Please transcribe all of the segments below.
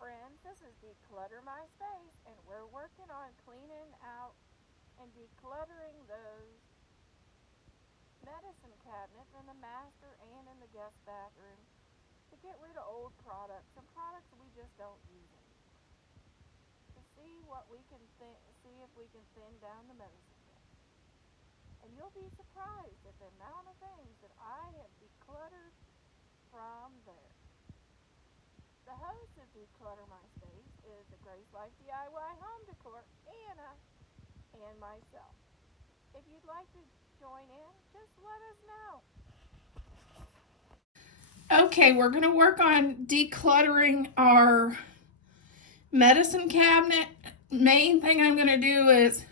friends, this is Declutter My Space, and we're working on cleaning out and decluttering those medicine cabinets in the master and in the guest bathroom to get rid of old products and products we just don't use anymore. To see what we can see if we can thin down the medicine cabinet. And you'll be surprised at the amount of things that I have decluttered from there. The host of Declutter My Space is the Grace Life DIY Home Decor, Anna, and myself. If you'd like to join in, just let us know. Okay, we're going to work on decluttering our medicine cabinet. Main thing I'm going to do is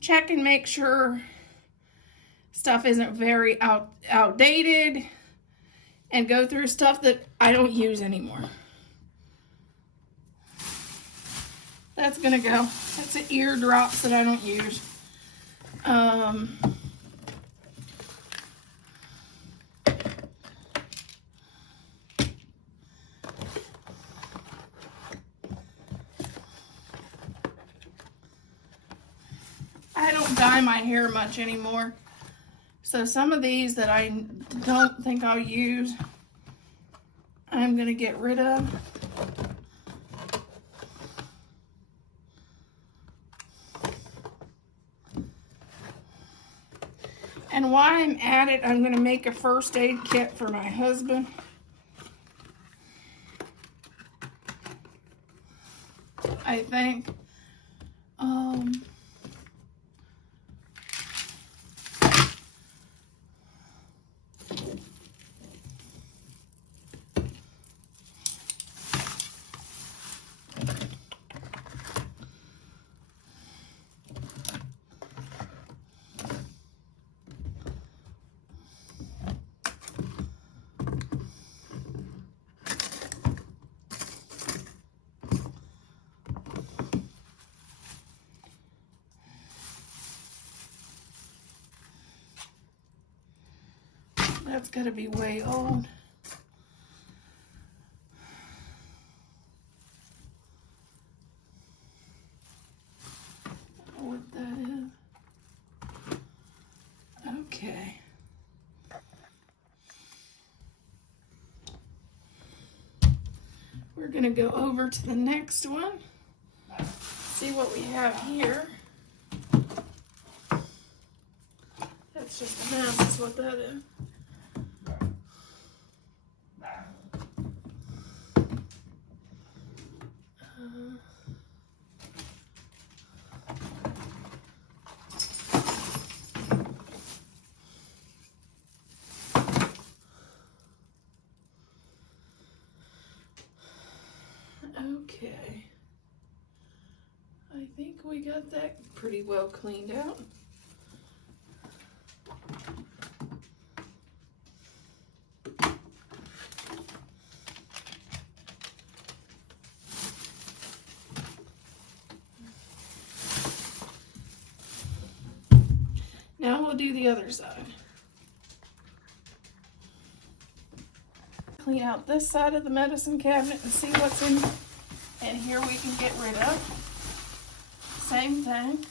check and make sure stuff isn't very outdated and go through stuff that I don't use anymore. That's gonna go. That's the eardrops that I don't use. I don't dye my hair much anymore. So some of these that I don't think I'll use, I'm gonna get rid of. And while I'm at it, I'm gonna make a first aid kit for my husband. I think. That's gotta be way old. I don't know what that is. Okay. We're gonna go over to the next one. See what we have here. That's just a mess, that's what that is. Okay. I think we got that pretty well cleaned out. Now we'll do the other side. Clean out this side of the medicine cabinet and see what's in here we can get rid of. Same thing.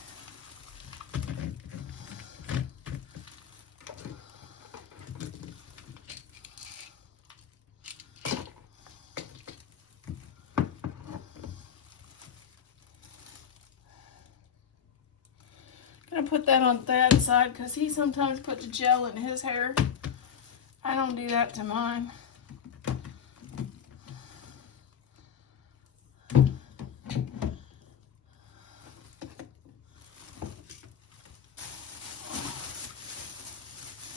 Gonna put that on Thad's side because he sometimes puts gel in his hair. I don't do that to mine.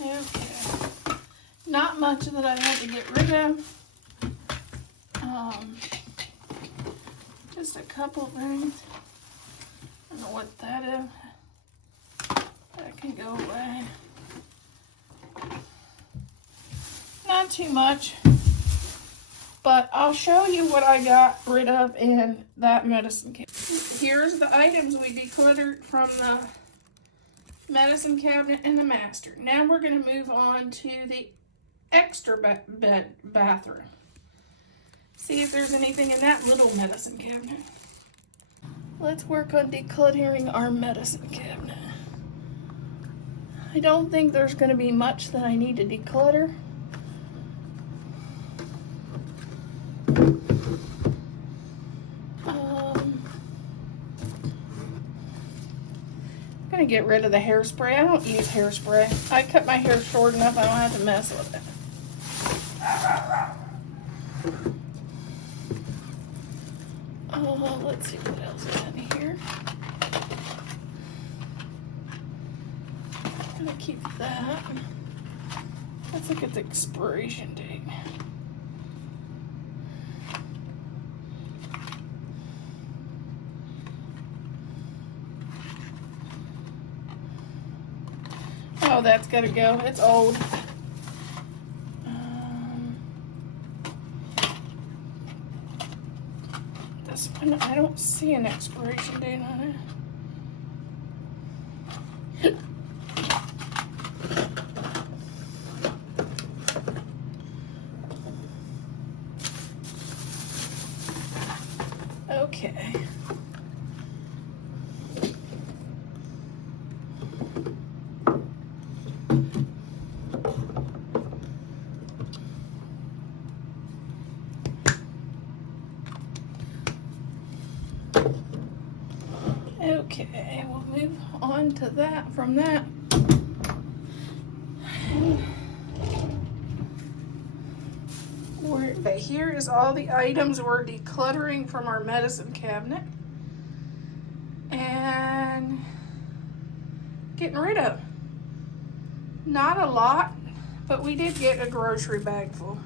Okay. Not much that I had to get rid of. Just a couple things. I don't know what that is. That can go away. Not too much, but I'll show you what I got rid of in that medicine cabinet. Here's the items we decluttered from the medicine cabinet and the master. Now we're going to move on to the extra bathroom. See if there's anything in that little medicine cabinet. Let's work on decluttering our medicine cabinet. I don't think there's going to be much that I need to declutter. I'm going to get rid of the hairspray. I don't use hairspray. I cut my hair short enough I don't have to mess with it. Let's see what else is in here. I'm gonna keep that. Let's look at the expiration date. Oh, that's gotta go. It's old. This one, I don't see an expiration date on it. Okay. Okay, we'll move on to that from that. Here is all the items we're decluttering from our medicine cabinet and getting rid of. Not a lot, but we did get a grocery bag full.